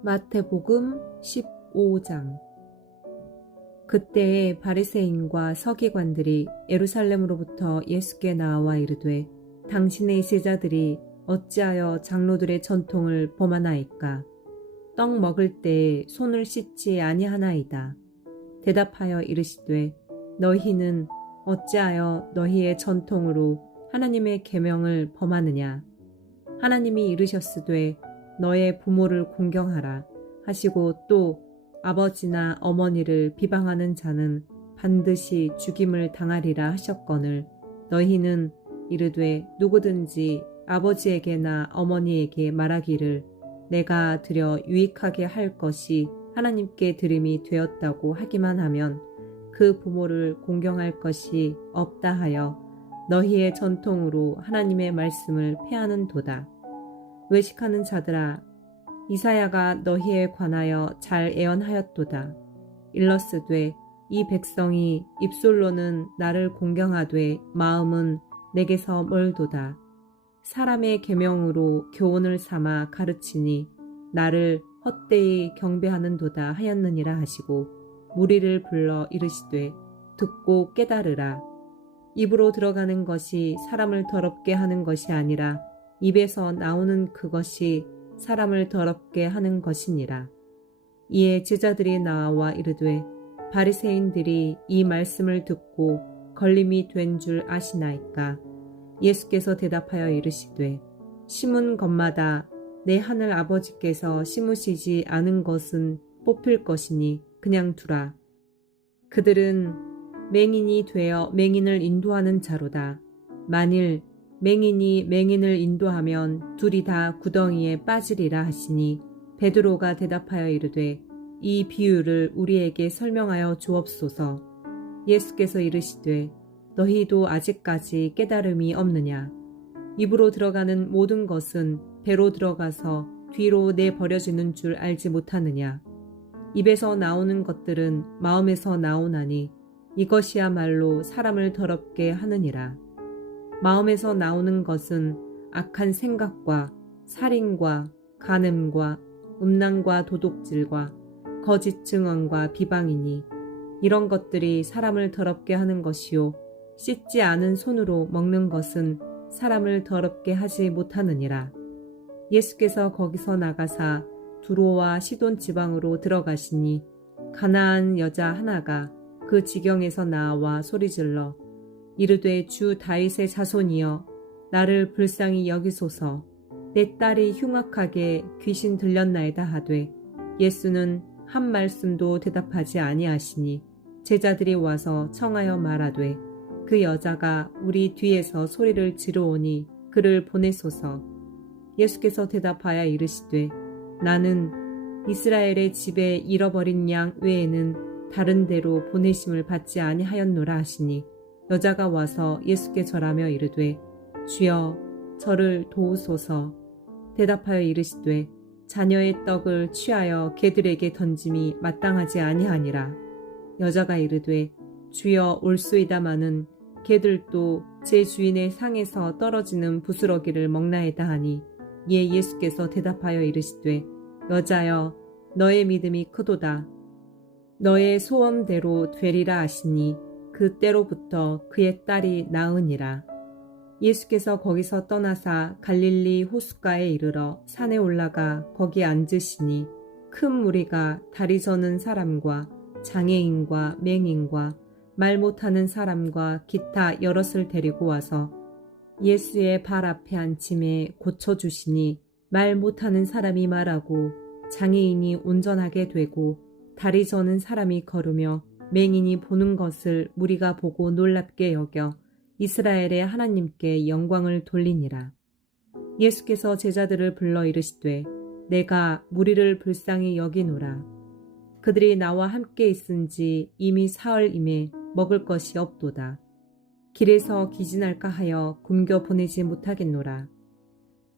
마태복음 15장. 그때에 바리새인과 서기관들이 예루살렘으로부터 예수께 나와 이르되, 당신의 제자들이 어찌하여 장로들의 전통을 범하나이까? 떡 먹을 때에 손을 씻지 아니하나이다. 대답하여 이르시되, 너희는 어찌하여 너희의 전통으로 하나님의 계명을 범하느냐? 하나님이 이르셨으되 너의 부모를 공경하라 하시고 또 아버지나 어머니를 비방하는 자는 반드시 죽임을 당하리라 하셨거늘, 너희는 이르되 누구든지 아버지에게나 어머니에게 말하기를 내가 드려 유익하게 할 것이 하나님께 드림이 되었다고 하기만 하면 그 부모를 공경할 것이 없다 하여 너희의 전통으로 하나님의 말씀을 폐하는도다. 외식하는 자들아, 이사야가 너희에 관하여 잘 예언하였도다. 일러스되 이 백성이 입술로는 나를 공경하되 마음은 내게서 멀도다. 사람의 계명으로 교훈을 삼아 가르치니 나를 헛되이 경배하는도다 하였느니라 하시고 무리를 불러 이르시되 듣고 깨달으라. 입으로 들어가는 것이 사람을 더럽게 하는 것이 아니라 입에서 나오는 그것이 사람을 더럽게 하는 것이니라. 이에 제자들이 나와 이르되, 바리새인들이 이 말씀을 듣고 걸림이 된 줄 아시나이까? 예수께서 대답하여 이르시되, 심은 것마다 내 하늘 아버지께서 심으시지 않은 것은 뽑힐 것이니 그냥 두라. 그들은 맹인이 되어 맹인을 인도하는 자로다. 만일 맹인이 맹인을 인도하면 둘이 다 구덩이에 빠지리라 하시니, 베드로가 대답하여 이르되, 이 비유를 우리에게 설명하여 주옵소서. 예수께서 이르시되, 너희도 아직까지 깨달음이 없느냐? 입으로 들어가는 모든 것은 배로 들어가서 뒤로 내버려지는 줄 알지 못하느냐? 입에서 나오는 것들은 마음에서 나오나니 이것이야말로 사람을 더럽게 하느니라. 마음에서 나오는 것은 악한 생각과 살인과 간음과 음란과 도둑질과 거짓 증언과 비방이니, 이런 것들이 사람을 더럽게 하는 것이요 씻지 않은 손으로 먹는 것은 사람을 더럽게 하지 못하느니라. 예수께서 거기서 나가사 두로와 시돈 지방으로 들어가시니 가나안 여자 하나가 그 지경에서 나와 소리질러 이르되, 주 다윗의 자손이여 나를 불쌍히 여기소서. 내 딸이 흉악하게 귀신 들렸나이다 하되, 예수는 한 말씀도 대답하지 아니하시니 제자들이 와서 청하여 말하되, 그 여자가 우리 뒤에서 소리를 지르오니 그를 보내소서. 예수께서 대답하여 이르시되, 나는 이스라엘의 집에 잃어버린 양 외에는 다른 데로 보내심을 받지 아니하였노라 하시니, 여자가 와서 예수께 절하며 이르되, 주여 저를 도우소서. 대답하여 이르시되, 자녀의 떡을 취하여 개들에게 던짐이 마땅하지 아니하니라. 여자가 이르되, 주여 올소이다마는 개들도 제 주인의 상에서 떨어지는 부스러기를 먹나이다 하니, 이에 예수께서 대답하여 이르시되, 여자여 너의 믿음이 크도다. 너의 소원대로 되리라 하시니 그때로부터 그의 딸이 나으니라. 예수께서 거기서 떠나사 갈릴리 호숫가에 이르러 산에 올라가 거기 앉으시니, 큰 무리가 다리 저는 사람과 장애인과 맹인과 말 못하는 사람과 기타 여럿을 데리고 와서 예수의 발 앞에 앉힘에 고쳐주시니, 말 못하는 사람이 말하고 장애인이 온전하게 되고 다리 저는 사람이 걸으며 맹인이 보는 것을 무리가 보고 놀랍게 여겨 이스라엘의 하나님께 영광을 돌리니라. 예수께서 제자들을 불러 이르시되, 내가 무리를 불쌍히 여기노라. 그들이 나와 함께 있은지 이미 사흘임에 먹을 것이 없도다. 길에서 기진할까 하여 굶겨 보내지 못하겠노라.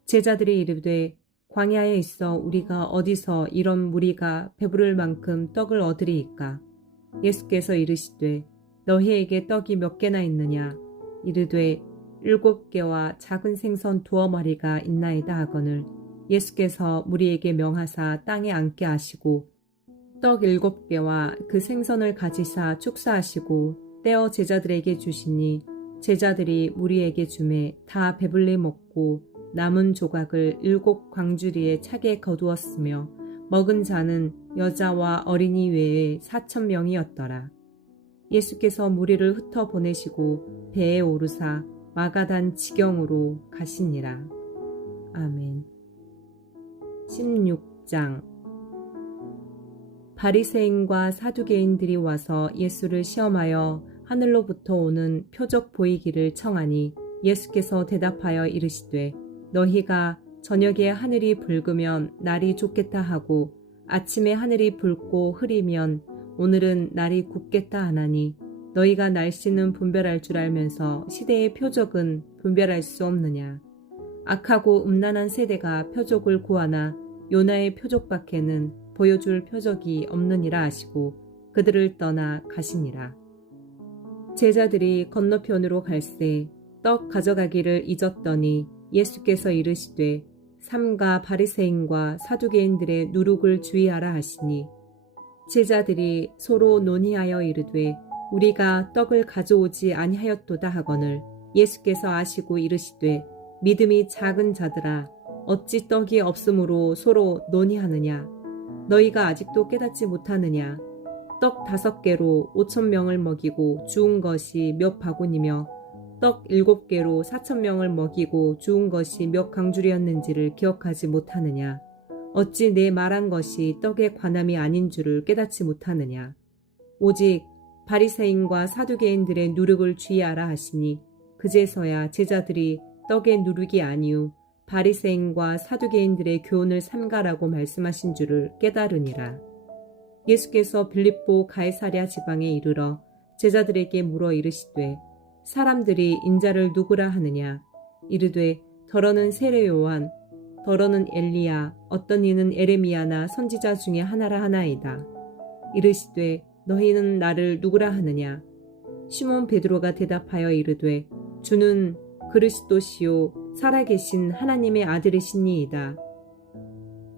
제자들이 이르되, 광야에 있어 우리가 어디서 이런 무리가 배부를 만큼 떡을 얻으리이까? 예수께서 이르시되, 너희에게 떡이 몇 개나 있느냐? 이르되, 7개와 작은 생선 2마리가 있나이다 하거늘, 예수께서 무리에게 명하사 땅에 앉게 하시고 떡 7개와 그 생선을 가지사 축사하시고 떼어 제자들에게 주시니 제자들이 무리에게 주매 다 배불리 먹고 남은 조각을 7광주리에 차게 거두었으며 먹은 자는 여자와 어린이 외에 4,000명이었더라. 예수께서 무리를 흩어 보내시고 배에 오르사 마가단 지경으로 가시니라. 아멘. 16장. 바리새인과 사두개인들이 와서 예수를 시험하여 하늘로부터 오는 표적 보이기를 청하니 예수께서 대답하여 이르시되 너희가 저녁에 하늘이 붉으면 날이 좋겠다 하고 아침에 하늘이 붉고 흐리면 오늘은 날이 굽겠다 하나니 너희가 날씨는 분별할 줄 알면서 시대의 표적은 분별할 수 없느냐. 악하고 음란한 세대가 표적을 구하나 요나의 표적밖에는 보여줄 표적이 없느니라 하시고 그들을 떠나 가시니라. 제자들이 건너편으로 갈새 떡 가져가기를 잊었더니 예수께서 이르시되 삼가 바리새인과 사두개인들의 누룩을 주의하라 하시니 제자들이 서로 논의하여 이르되 우리가 떡을 가져오지 아니하였도다 하거늘 예수께서 아시고 이르시되 믿음이 작은 자들아 어찌 떡이 없으므로 서로 논의하느냐. 너희가 아직도 깨닫지 못하느냐. 떡 5개로 5,000명을 먹이고 주운 것이 몇 바구니며 떡 7개로 4,000명을 먹이고 주운 것이 몇 강줄이었는지를 기억하지 못하느냐. 어찌 내 말한 것이 떡의 관함이 아닌 줄을 깨닫지 못하느냐. 오직 바리새인과 사두개인들의 누룩을 주의하라 하시니 그제서야 제자들이 떡의 누룩이 아니요 바리새인과 사두개인들의 교훈을 삼가라고 말씀하신 줄을 깨달으니라. 예수께서 빌립보 가이사랴 지방에 이르러 제자들에게 물어 이르시되 사람들이 인자를 누구라 하느냐. 이르되 더러는 세례 요한, 더러는 엘리야, 어떤 이는 에레미야나 선지자 중에 하나라 하나이다. 이르시되 너희는 나를 누구라 하느냐. 시몬 베드로가 대답하여 이르되 주는 그리스도시요 살아계신 하나님의 아들이시니이다.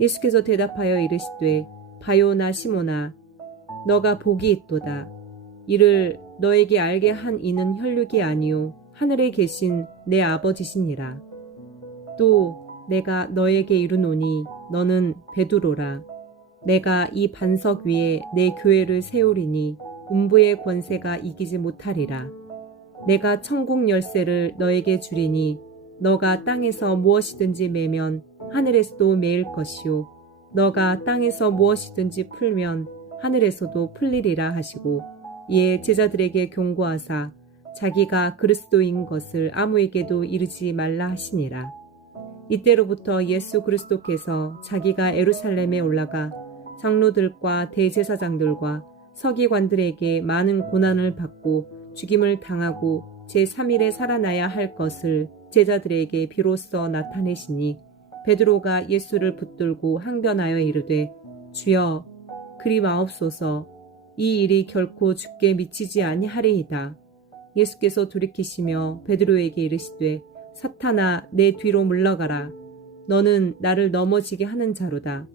예수께서 대답하여 이르시되 바요나 시몬아 너가 복이 있도다. 이를 너에게 알게 한 이는 혈육이 아니요 하늘에 계신 내 아버지시니라. 또 내가 너에게 이르노니 너는 베드로라. 내가 이 반석 위에 내 교회를 세우리니 음부의 권세가 이기지 못하리라. 내가 천국 열쇠를 너에게 주리니 너가 땅에서 무엇이든지 매면 하늘에서도 매일 것이요 너가 땅에서 무엇이든지 풀면 하늘에서도 풀리리라 하시고 이에 제자들에게 경고하사 자기가 그리스도인 것을 아무에게도 이르지 말라 하시니라. 이때로부터 예수 그리스도께서 자기가 예루살렘에 올라가 장로들과 대제사장들과 서기관들에게 많은 고난을 받고 죽임을 당하고 제3일에 살아나야 할 것을 제자들에게 비로소 나타내시니 베드로가 예수를 붙들고 항변하여 이르되 주여 그리 마옵소서. 이 일이 결코 죽게 미치지 아니하리이다. 예수께서 돌이키시며 베드로에게 이르시되 사탄아 내 뒤로 물러가라. 너는 나를 넘어지게 하는 자로다.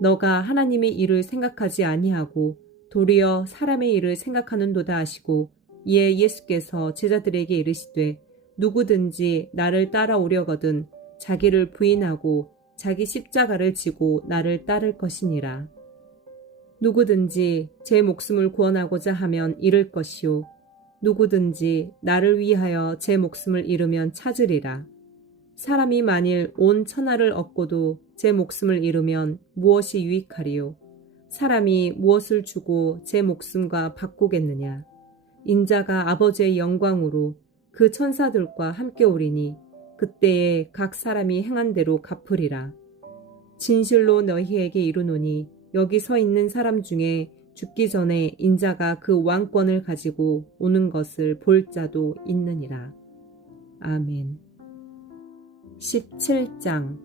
너가 하나님의 일을 생각하지 아니하고 도리어 사람의 일을 생각하는도다 하시고 이에 예수께서 제자들에게 이르시되 누구든지 나를 따라오려거든 자기를 부인하고 자기 십자가를 지고 나를 따를 것이니라. 누구든지 제 목숨을 구원하고자 하면 잃을 것이요 누구든지 나를 위하여 제 목숨을 잃으면 찾으리라. 사람이 만일 온 천하를 얻고도 제 목숨을 잃으면 무엇이 유익하리요. 사람이 무엇을 주고 제 목숨과 바꾸겠느냐. 인자가 아버지의 영광으로 그 천사들과 함께 오리니 그때에 각 사람이 행한 대로 갚으리라. 진실로 너희에게 이르노니 여기 서 있는 사람 중에 죽기 전에 인자가 그 왕권을 가지고 오는 것을 볼 자도 있느니라. 아멘. 17장.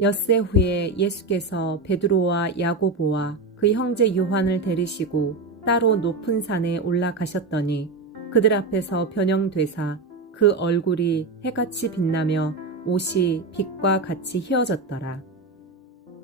엿새 후에 예수께서 베드로와 야고보와 그 형제 요한을 데리시고 따로 높은 산에 올라가셨더니 그들 앞에서 변형되사 그 얼굴이 해같이 빛나며 옷이 빛과 같이 휘어졌더라.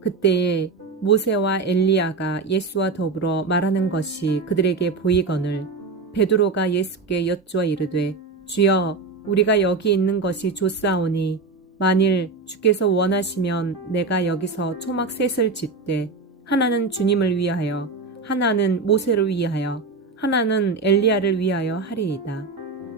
그때에 모세와 엘리야가 예수와 더불어 말하는 것이 그들에게 보이거늘 베드로가 예수께 여쭈어 이르되 주여 우리가 여기 있는 것이 좋사오니 만일 주께서 원하시면 내가 여기서 초막 셋을 짓되 하나는 주님을 위하여 하나는 모세를 위하여 하나는 엘리야를 위하여 하리이다.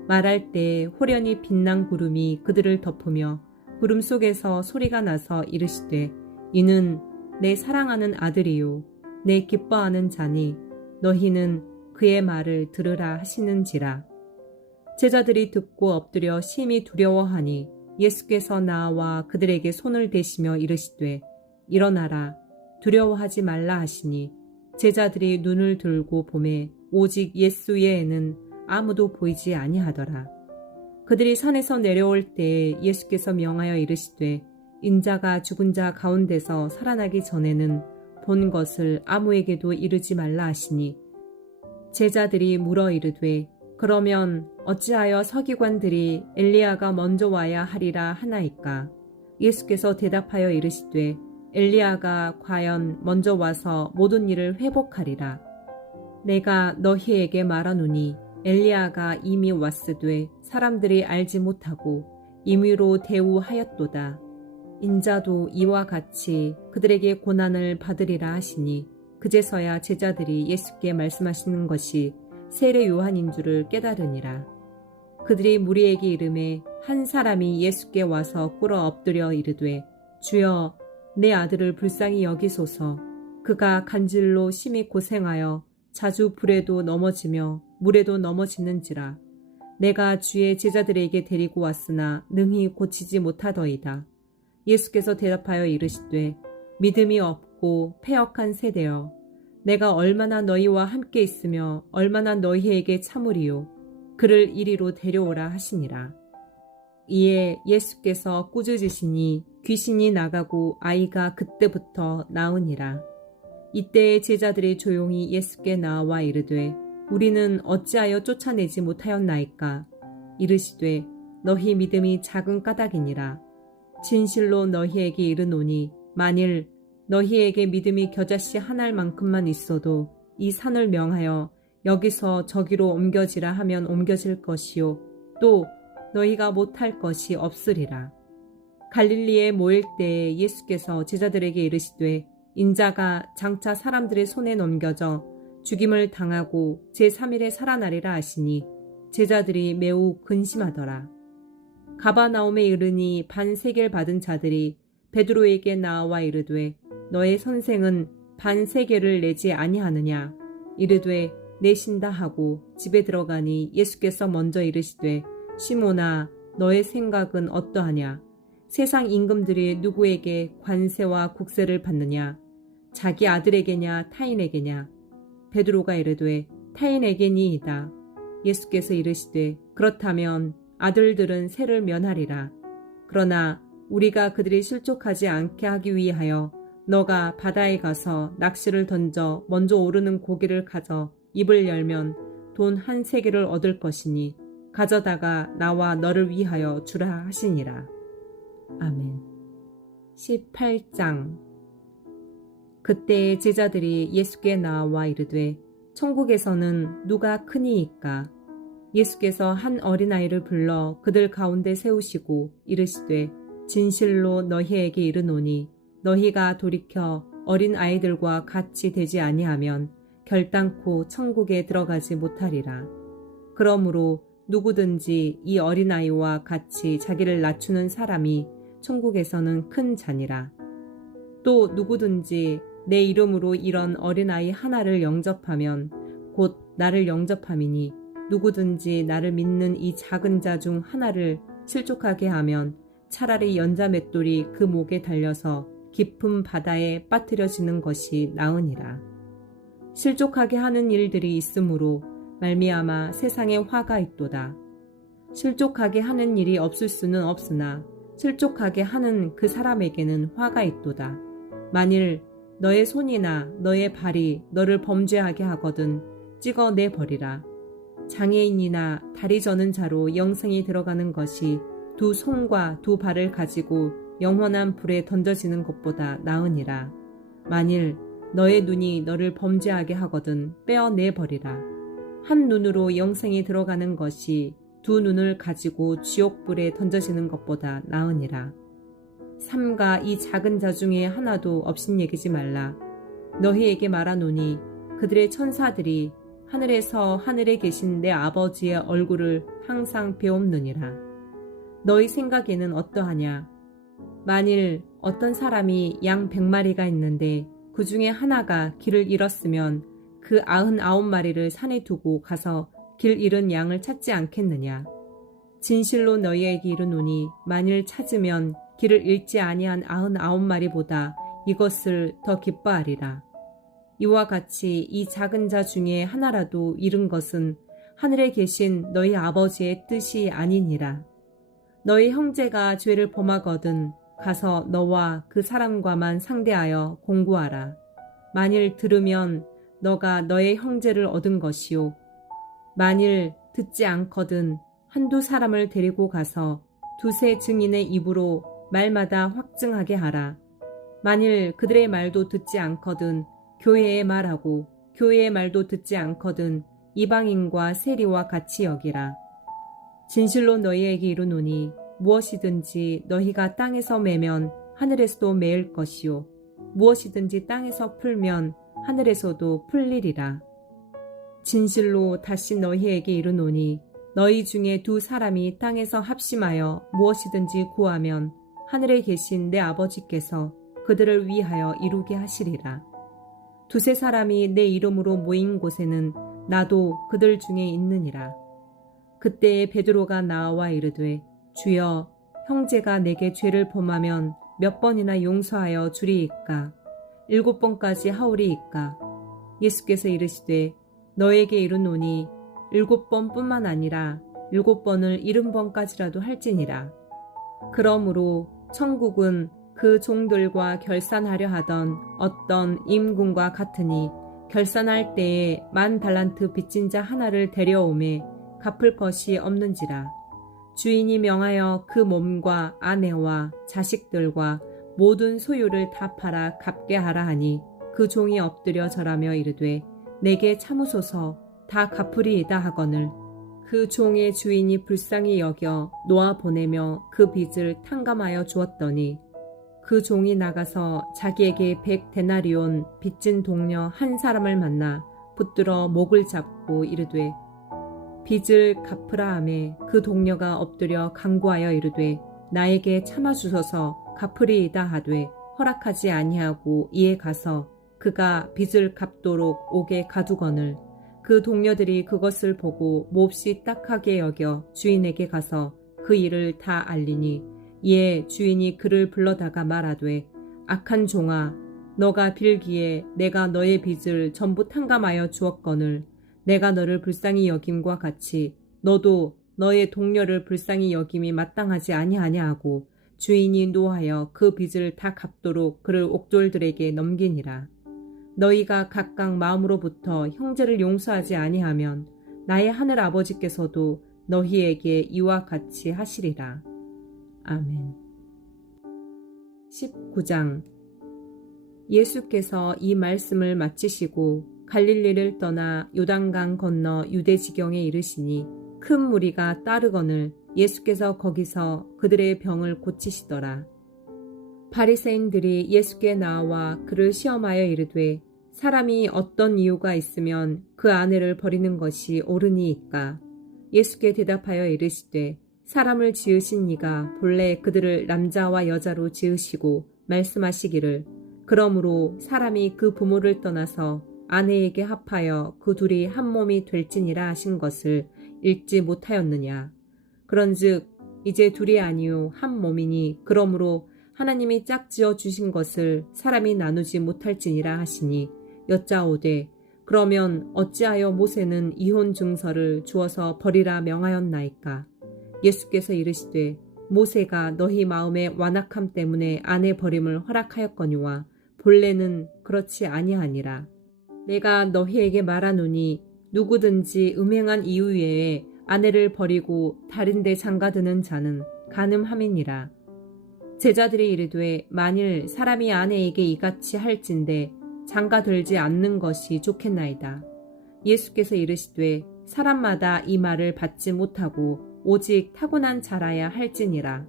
말할 때 호련히 빛난 구름이 그들을 덮으며 구름 속에서 소리가 나서 이르시되 이는 내 사랑하는 아들이요 내 기뻐하는 자니 너희는 그의 말을 들으라 하시는지라. 제자들이 듣고 엎드려 심히 두려워하니 예수께서 나와 그들에게 손을 대시며 이르시되 일어나라 두려워하지 말라 하시니 제자들이 눈을 들고 보매 오직 예수 외에는 아무도 보이지 아니하더라. 그들이 산에서 내려올 때에 예수께서 명하여 이르시되 인자가 죽은 자 가운데서 살아나기 전에는 본 것을 아무에게도 이르지 말라 하시니 제자들이 물어 이르되 그러면 어찌하여 서기관들이 엘리야가 먼저 와야 하리라 하나이까? 예수께서 대답하여 이르시되 엘리야가 과연 먼저 와서 모든 일을 회복하리라. 내가 너희에게 말하노니 엘리야가 이미 왔으되 사람들이 알지 못하고 임의로 대우하였도다. 인자도 이와 같이 그들에게 고난을 받으리라 하시니 그제서야 제자들이 예수께 말씀하시는 것이 세례 요한인 줄을 깨달으니라. 그들이 무리에게 이르매 한 사람이 예수께 와서 꿇어 엎드려 이르되 주여 내 아들을 불쌍히 여기소서. 그가 간질로 심히 고생하여 자주 불에도 넘어지며 물에도 넘어지는지라. 내가 주의 제자들에게 데리고 왔으나 능히 고치지 못하더이다. 예수께서 대답하여 이르시되 믿음이 없고 패역한 세대여 내가 얼마나 너희와 함께 있으며 얼마나 너희에게 참으리요 그를 이리로 데려오라 하시니라. 이에 예수께서 꾸짖으시니 귀신이 나가고 아이가 그때부터 나으니라. 이때에 제자들이 조용히 예수께 나와 이르되 우리는 어찌하여 쫓아내지 못하였나이까? 이르시되 너희 믿음이 작은 까닭이니라. 진실로 너희에게 이르노니 만일 너희에게 믿음이 겨자씨 한 알만큼만 있어도 이 산을 명하여 여기서 저기로 옮겨지라 하면 옮겨질 것이요 또 너희가 못할 것이 없으리라. 갈릴리에 모일 때에 예수께서 제자들에게 이르시되 인자가 장차 사람들의 손에 넘겨져 죽임을 당하고 제3일에 살아나리라 하시니 제자들이 매우 근심하더라. 가버나움에 이르니 반세겔 받은 자들이 베드로에게 나와 이르되 너의 선생은 반세겔을 내지 아니하느냐? 이르되 내신다 하고 집에 들어가니 예수께서 먼저 이르시되 시몬아 너의 생각은 어떠하냐? 세상 임금들이 누구에게 관세와 국세를 받느냐? 자기 아들에게냐 타인에게냐? 베드로가 이르되 타인에게니이다. 예수께서 이르시되 그렇다면 아들들은 세를 면하리라. 그러나 우리가 그들이 실족하지 않게 하기 위하여 너가 바다에 가서 낚시를 던져 먼저 오르는 고기를 가져 입을 열면 돈 한 세겔을 얻을 것이니 가져다가 나와 너를 위하여 주라 하시니라. 아멘. 18장. 그때 제자들이 예수께 나와 이르되 천국에서는 누가 크니이까? 예수께서 한 어린아이를 불러 그들 가운데 세우시고 이르시되 진실로 너희에게 이르노니 너희가 돌이켜 어린아이들과 같이 되지 아니하면 결단코 천국에 들어가지 못하리라. 그러므로 누구든지 이 어린아이와 같이 자기를 낮추는 사람이 천국에서는 큰 자니라. 또 누구든지 내 이름으로 이런 어린아이 하나를 영접하면 곧 나를 영접함이니 누구든지 나를 믿는 이 작은 자 중 하나를 실족하게 하면 차라리 연자 맷돌이 그 목에 달려서 깊은 바다에 빠뜨려지는 것이 나으니라. 실족하게 하는 일들이 있으므로 말미암아 세상에 화가 있도다. 실족하게 하는 일이 없을 수는 없으나 실족하게 하는 그 사람에게는 화가 있도다. 만일 너의 손이나 너의 발이 너를 범죄하게 하거든 찍어내 버리라. 장애인이나 다리 저는 자로 영생이 들어가는 것이 두 손과 두 발을 가지고 영원한 불에 던져지는 것보다 나으니라. 만일 너의 눈이 너를 범죄하게 하거든 빼어내 버리라. 한 눈으로 영생에 들어가는 것이 두 눈을 가지고 지옥불에 던져지는 것보다 나으니라. 삼가 이 작은 자 중에 하나도 업신여기지 말라. 너희에게 말하노니 그들의 천사들이 하늘에서 하늘에 계신 내 아버지의 얼굴을 항상 배옵느니라. 너희 생각에는 어떠하냐? 만일 어떤 사람이 양 100마리가 있는데 그 중에 하나가 길을 잃었으면 그 99마리를 산에 두고 가서 길 잃은 양을 찾지 않겠느냐? 진실로 너희에게 이르노니 만일 찾으면 길을 잃지 아니한 99마리보다 이것을 더 기뻐하리라. 이와 같이 이 작은 자 중에 하나라도 잃은 것은 하늘에 계신 너희 아버지의 뜻이 아니니라. 너희 형제가 죄를 범하거든 가서 너와 그 사람과만 상대하여 공고하라. 만일 들으면 너가 너의 형제를 얻은 것이요. 만일 듣지 않거든 한두 사람을 데리고 가서 두세 증인의 입으로 말마다 확증하게 하라. 만일 그들의 말도 듣지 않거든 교회의 말하고 교회의 말도 듣지 않거든 이방인과 세리와 같이 여기라. 진실로 너희에게 이르노니 무엇이든지 너희가 땅에서 매면 하늘에서도 매일 것이요 무엇이든지 땅에서 풀면 하늘에서도 풀리리라. 진실로 다시 너희에게 이르노니 너희 중에 두 사람이 땅에서 합심하여 무엇이든지 구하면 하늘에 계신 내 아버지께서 그들을 위하여 이루게 하시리라. 두세 사람이 내 이름으로 모인 곳에는 나도 그들 중에 있느니라. 그때에 베드로가 나와 이르되 주여 형제가 내게 죄를 범하면 몇 번이나 용서하여 주리이까? 7번까지 하오리이까? 예수께서 이르시되 너에게 이르노니 7번뿐만 아니라 7번을 70번까지라도 할지니라. 그러므로 천국은 그 종들과 결산하려 하던 어떤 임금과 같으니 결산할 때에 10,000달란트 빚진 자 하나를 데려오매 갚을 것이 없는지라. 주인이 명하여 그 몸과 아내와 자식들과 모든 소유를 다 팔아 갚게 하라 하니 그 종이 엎드려 절하며 이르되 내게 참으소서 다 갚으리이다 하거늘 그 종의 주인이 불쌍히 여겨 놓아 보내며 그 빚을 탕감하여 주었더니 그 종이 나가서 자기에게 100데나리온 빚진 동료 한 사람을 만나 붙들어 목을 잡고 이르되 빚을 갚으라 하매 그 동료가 엎드려 간구하여 이르되 나에게 참아주소서 갚으리이다 하되 허락하지 아니하고 이에 가서 그가 빚을 갚도록 옥에 가두거늘 그 동료들이 그것을 보고 몹시 딱하게 여겨 주인에게 가서 그 일을 다 알리니 이에 주인이 그를 불러다가 말하되 악한 종아 너가 빌기에 내가 너의 빚을 전부 탕감하여 주었거늘 내가 너를 불쌍히 여김과 같이 너도 너의 동료를 불쌍히 여김이 마땅하지 아니하냐 하고 주인이 노하여 그 빚을 다 갚도록 그를 옥졸들에게 넘기니라. 너희가 각각 마음으로부터 형제를 용서하지 아니하면 나의 하늘 아버지께서도 너희에게 이와 같이 하시리라. 아멘. 19장. 예수께서 이 말씀을 마치시고 갈릴리를 떠나 요단강 건너 유대 지경에 이르시니 큰 무리가 따르거늘 예수께서 거기서 그들의 병을 고치시더라. 바리새인들이 예수께 나와 그를 시험하여 이르되 사람이 어떤 이유가 있으면 그 아내를 버리는 것이 옳으니이까? 예수께 대답하여 이르시되 사람을 지으신 이가 본래 그들을 남자와 여자로 지으시고 말씀하시기를 그러므로 사람이 그 부모를 떠나서 아내에게 합하여 그 둘이 한 몸이 될지니라 하신 것을 읽지 못하였느냐. 그런즉 이제 둘이 아니요 한 몸이니 그러므로 하나님이 짝지어 주신 것을 사람이 나누지 못할지니라 하시니 여짜오되 그러면 어찌하여 모세는 이혼 증서를 주어서 버리라 명하였나이까? 예수께서 이르시되 모세가 너희 마음의 완악함 때문에 아내 버림을 허락하였거니와 본래는 그렇지 아니하니라. 내가 너희에게 말하노니 누구든지 음행한 이유 외에 아내를 버리고 다른 데 장가드는 자는 가늠함이니라. 제자들이 이르되 만일 사람이 아내에게 이같이 할진대 장가 들지 않는 것이 좋겠나이다. 예수께서 이르시되 사람마다 이 말을 받지 못하고 오직 타고난 자라야 할지니라.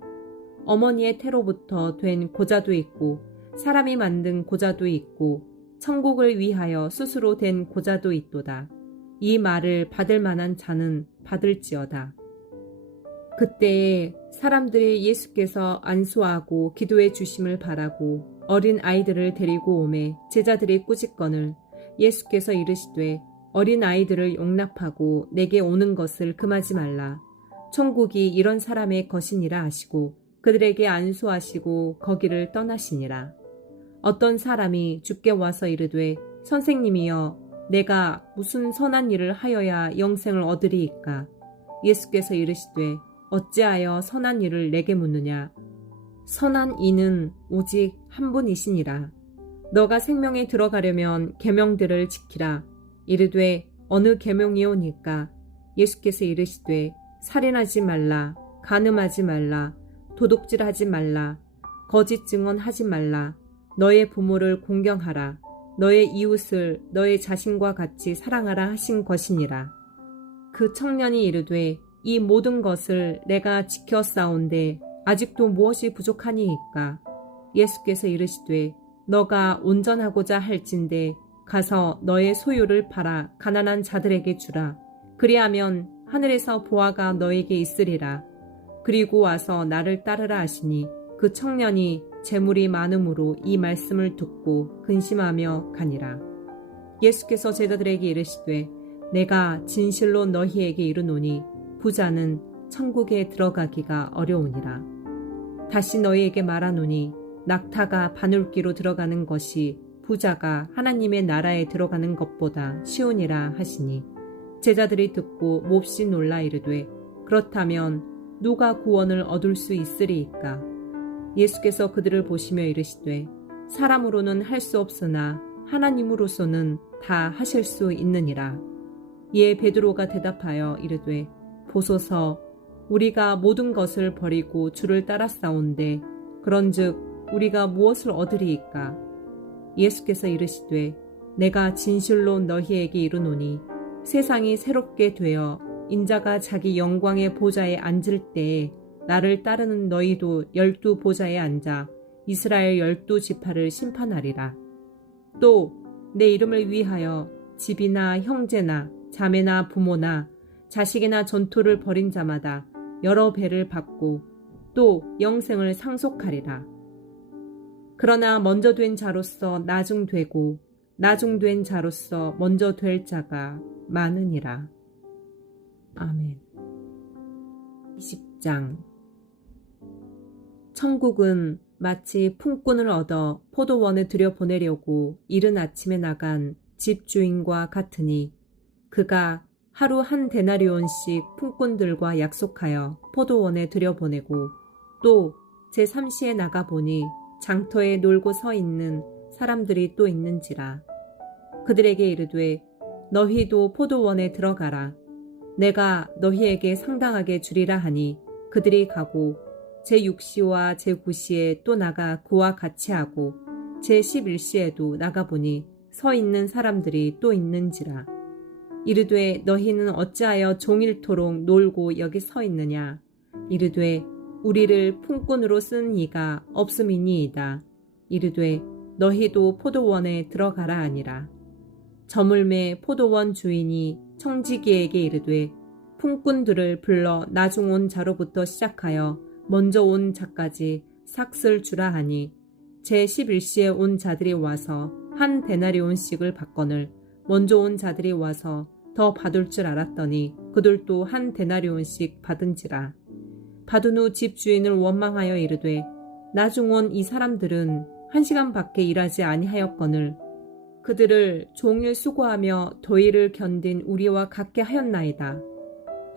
어머니의 태로부터 된 고자도 있고 사람이 만든 고자도 있고 천국을 위하여 스스로 된 고자도 있도다. 이 말을 받을 만한 자는 받을지어다. 그때에 사람들이 예수께서 안수하고 기도해 주심을 바라고 어린 아이들을 데리고 오매 제자들이 꾸짖거늘 예수께서 이르시되 어린 아이들을 용납하고 내게 오는 것을 금하지 말라. 천국이 이런 사람의 것이니라 하시고 그들에게 안수하시고 거기를 떠나시니라. 어떤 사람이 주께 와서 이르되 선생님이여 내가 무슨 선한 일을 하여야 영생을 얻으리이까? 예수께서 이르시되 어찌하여 선한 일을 내게 묻느냐? 선한 이는 오직 한 분이시니라. 너가 생명에 들어가려면 계명들을 지키라. 이르되 어느 계명이오니까? 예수께서 이르시되 살인하지 말라, 간음하지 말라, 도둑질하지 말라, 거짓 증언하지 말라, 너의 부모를 공경하라, 너의 이웃을 너의 자신과 같이 사랑하라 하신 것이니라. 그 청년이 이르되 이 모든 것을 내가 지켰사온데 아직도 무엇이 부족하니이까? 예수께서 이르시되 너가 온전하고자 할진대 가서 너의 소유를 팔아 가난한 자들에게 주라. 그리하면 하늘에서 보화가 너에게 있으리라. 그리고 와서 나를 따르라 하시니 그 청년이 재물이 많음으로 이 말씀을 듣고 근심하며 가니라. 예수께서 제자들에게 이르시되 내가 진실로 너희에게 이르노니 부자는 천국에 들어가기가 어려우니라. 다시 너희에게 말하노니 낙타가 바늘귀로 들어가는 것이 부자가 하나님의 나라에 들어가는 것보다 쉬우니라 하시니 제자들이 듣고 몹시 놀라 이르되 그렇다면 누가 구원을 얻을 수 있으리이까? 예수께서 그들을 보시며 이르시되 사람으로는 할 수 없으나 하나님으로서는 다 하실 수 있느니라. 이에 베드로가 대답하여 이르되 보소서 우리가 모든 것을 버리고 주를 따랐사온데 그런즉 우리가 무엇을 얻으리이까? 예수께서 이르시되 내가 진실로 너희에게 이르노니 세상이 새롭게 되어 인자가 자기 영광의 보좌에 앉을 때에 나를 따르는 너희도 12 보좌에 앉아 이스라엘 12 지파를 심판하리라. 또 내 이름을 위하여 집이나 형제나 자매나 부모나 자식이나 전토를 벌인 자마다 여러 배를 받고 또 영생을 상속하리라. 그러나 먼저 된 자로서 나중되고 나중된 자로서 먼저 될 자가 많으니라. 아멘. 20장. 천국은 마치 품꾼을 얻어 포도원에 들여보내려고 이른 아침에 나간 집주인과 같으니 그가 하루 한 데나리온씩 품꾼들과 약속하여 포도원에 들여보내고 또 제3시에 나가보니 장터에 놀고 서 있는 사람들이 또 있는지라. 그들에게 이르되 너희도 포도원에 들어가라. 내가 너희에게 상당하게 주리라 하니 그들이 가고 제6시와 제9시에 또 나가 그와 같이 하고 제11시에도 나가보니 서 있는 사람들이 또 있는지라. 이르되 너희는 어찌하여 종일토록 놀고 여기 서 있느냐? 이르되 우리를 품꾼으로 쓴 이가 없음이니이다. 이르되 너희도 포도원에 들어가라 하니라. 저물매 포도원 주인이 청지기에게 이르되 품꾼들을 불러 나중 온 자로부터 시작하여 먼저 온 자까지 삭슬 주라 하니 제11시에 온 자들이 와서 한 데나리온씩을 받거늘 먼저 온 자들이 와서 더 받을 줄 알았더니 그들도 한 데나리온씩 받은지라. 받은 후 집주인을 원망하여 이르되 나중 온 이 사람들은 1시간밖에 일하지 아니하였거늘 그들을 종일 수고하며 더위를 견딘 우리와 같게 하였나이다.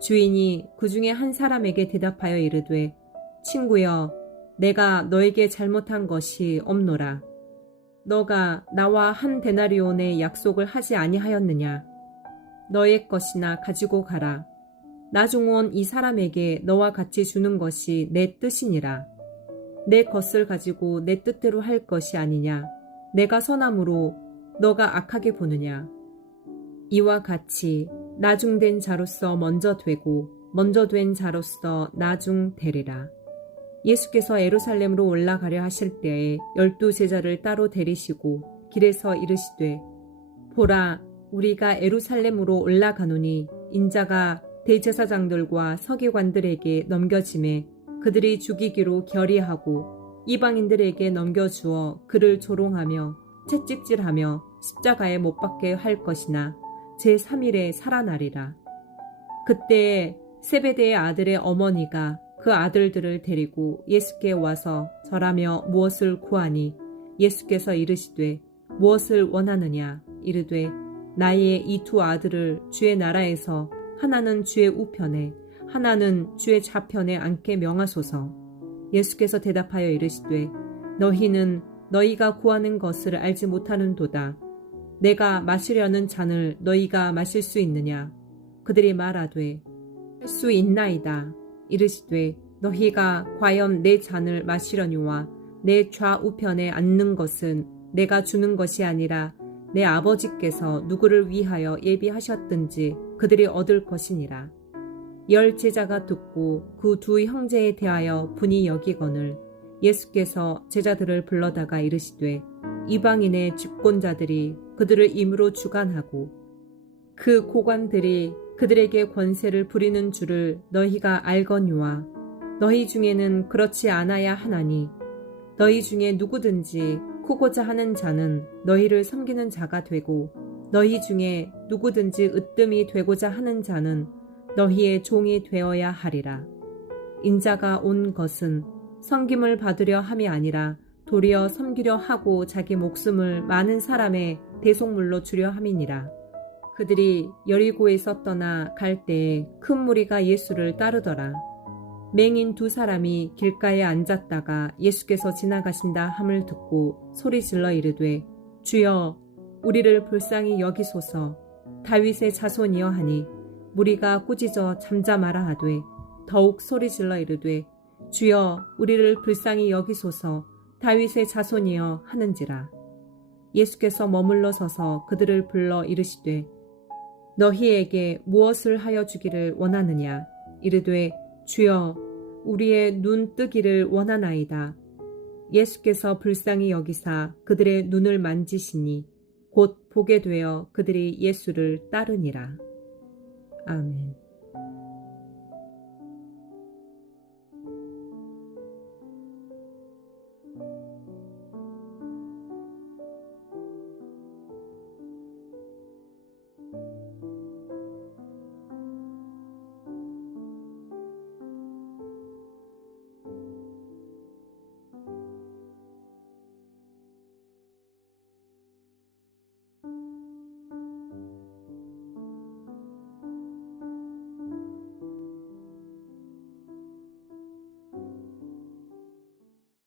주인이 그 중에 한 사람에게 대답하여 이르되 친구여 내가 너에게 잘못한 것이 없노라. 너가 나와 한 데나리온의 약속을 하지 아니하였느냐? 너의 것이나 가지고 가라. 나중 온 이 사람에게 너와 같이 주는 것이 내 뜻이니라. 내 것을 가지고 내 뜻대로 할 것이 아니냐. 내가 선함으로 너가 악하게 보느냐. 이와 같이 나중된 자로서 먼저 되고 먼저 된 자로서 나중 되리라. 예수께서 예루살렘으로 올라가려 하실 때에 12 제자를 따로 데리시고 길에서 이르시되 보라 우리가 예루살렘으로 올라가노니 인자가 대제사장들과 서기관들에게 넘겨짐에 그들이 죽이기로 결의하고 이방인들에게 넘겨주어 그를 조롱하며 채찍질하며 십자가에 못 박게 할 것이나 제3일에 살아나리라. 그때에 세베대의 아들의 어머니가 그 아들들을 데리고 예수께 와서 절하며 무엇을 구하니 예수께서 이르시되 무엇을 원하느냐 이르되 나의 이 두 아들을 주의 나라에서 하나는 주의 우편에 하나는 주의 좌편에 앉게 명하소서. 예수께서 대답하여 이르시되 너희는 너희가 구하는 것을 알지 못하는도다. 내가 마시려는 잔을 너희가 마실 수 있느냐. 그들이 말하되 할 수 있나이다. 이르시되 너희가 과연 내 잔을 마시려니와 내 좌우편에 앉는 것은 내가 주는 것이 아니라 내 아버지께서 누구를 위하여 예비하셨든지 그들이 얻을 것이니라. 10 제자가 듣고 그 두 형제에 대하여 분이 여기거늘 예수께서 제자들을 불러다가 이르시되 이방인의 집권자들이 그들을 임으로 주관하고 그 고관들이 그들에게 권세를 부리는 줄을 너희가 알거니와 너희 중에는 그렇지 않아야 하나니 너희 중에 누구든지 크고자 하는 자는 너희를 섬기는 자가 되고 너희 중에 누구든지 으뜸이 되고자 하는 자는 너희의 종이 되어야 하리라. 인자가 온 것은 섬김을 받으려 함이 아니라 도리어 섬기려 하고 자기 목숨을 많은 사람의 대속물로 주려 함이니라. 그들이 여리고에서 떠나 갈 때에 큰 무리가 예수를 따르더라. 맹인 2 사람이 길가에 앉았다가 예수께서 지나가신다 함을 듣고 소리질러 이르되 주여 우리를 불쌍히 여기소서. 다윗의 자손이여 하니 무리가 꾸짖어 잠잠하라 하되 더욱 소리질러 이르되 주여 우리를 불쌍히 여기소서. 다윗의 자손이여 하는지라. 예수께서 머물러 서서 그들을 불러 이르시되 너희에게 무엇을 하여 주기를 원하느냐. 이르되 주여 우리의 눈 뜨기를 원하나이다. 예수께서 불쌍히 여기사 그들의 눈을 만지시니 곧 보게 되어 그들이 예수를 따르니라. 아멘.